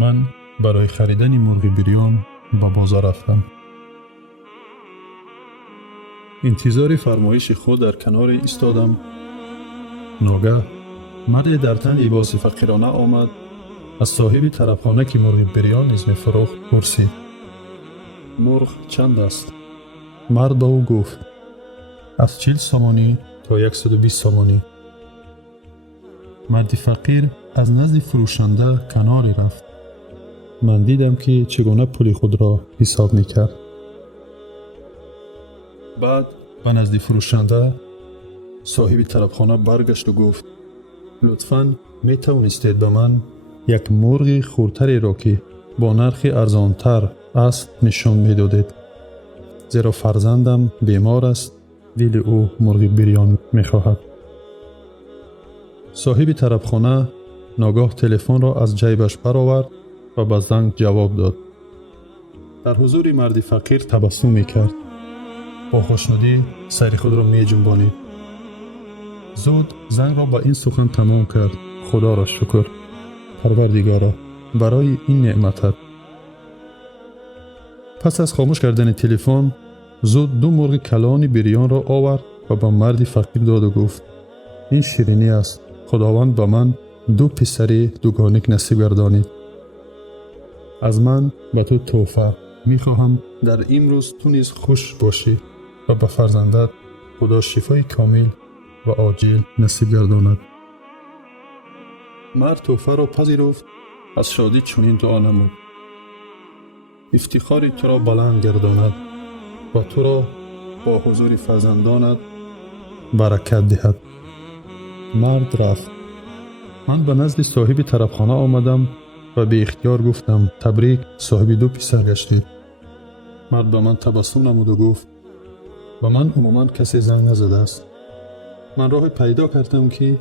من برای خریدن مرغ بریان به بازار رفتم. انتظار فرمایش خود در کنار ایستادم. ناگه مردی در تن لباس فقیرانه آمد. از صاحب طرفخانه که مرغ بریان نیز می‌فروخت پرسید: مرغ چند است؟ مرد به او گفت: از 40 سامانی تا 120 سامانی. مرد فقیر از نزد فروشنده کناری رفت. من دیدم که چگونه پول خود را حساب می‌کرد. بعد به نزد فروشنده صاحب طرفخانه برگشت و گفت: لطفاً می توانستید به من یک مرغ خردتری را که با نرخ ارزانتر است نشان می دادید، زیرا فرزندم بیمار است، دل او مرغ بریان می خواهد. صاحب طرفخانه ناگاه تلفن را از جیبش برآورد و به زنگ جواب داد. در حضور مرد فقیر تبسم می کرد. با خوشنودی سر خود را می جنبانید. زود زنگ را با این سخن تمام کرد: خدا را شکر پروردگارا برای این نعمتت. پس از خاموش کردن تلفن زود 2 مرغ کلان بریان را آورد و به مرد فقیر داد و گفت: این شیرینی است. خداوند به من 2 پسر دوگانک نصیب گردانید. از من به تو تحفه می خواهم در امروز تو نیز خوش باشی و به فرزندت خدا شفای کامل و عاجل نصیب گرداند. مرد تحفه را پذیرفت. از شادی چنین دعا نمود: افتخار تو را بلند گرداند و تو را با حضور فرزندانت برکت دهد. مرد رفت. من به نزد صاحب طرفخانه آمدم و به اختیار گفتم: تبریک، صاحب 2 پسر گشتید. مرد به من تبسم نمود و گفت: به من عموماً کسی زنگ نزده است. من راه پیدا کردم که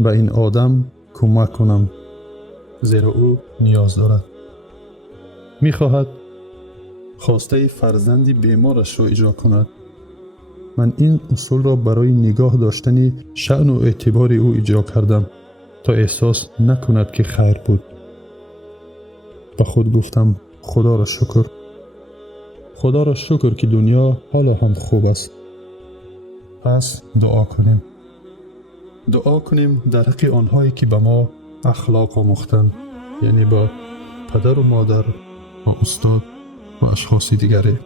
به این آدم کمک کنم، زیرا او نیاز دارد. می خواهد خواسته فرزندی بیمارش را اجرا کند. من این اصول را برای نگاه داشتن شأن و اعتبار او اجرا کردم تا احساس نکند که خیر بود. به خود گفتم: خدا را شکر. خدا را شکر که دنیا حالا هم خوب است. پس دعا کنیم. دعا کنیم در حق آنهایی که به ما اخلاق آموختند، یعنی با پدر و مادر و استاد و اشخاص دیگری.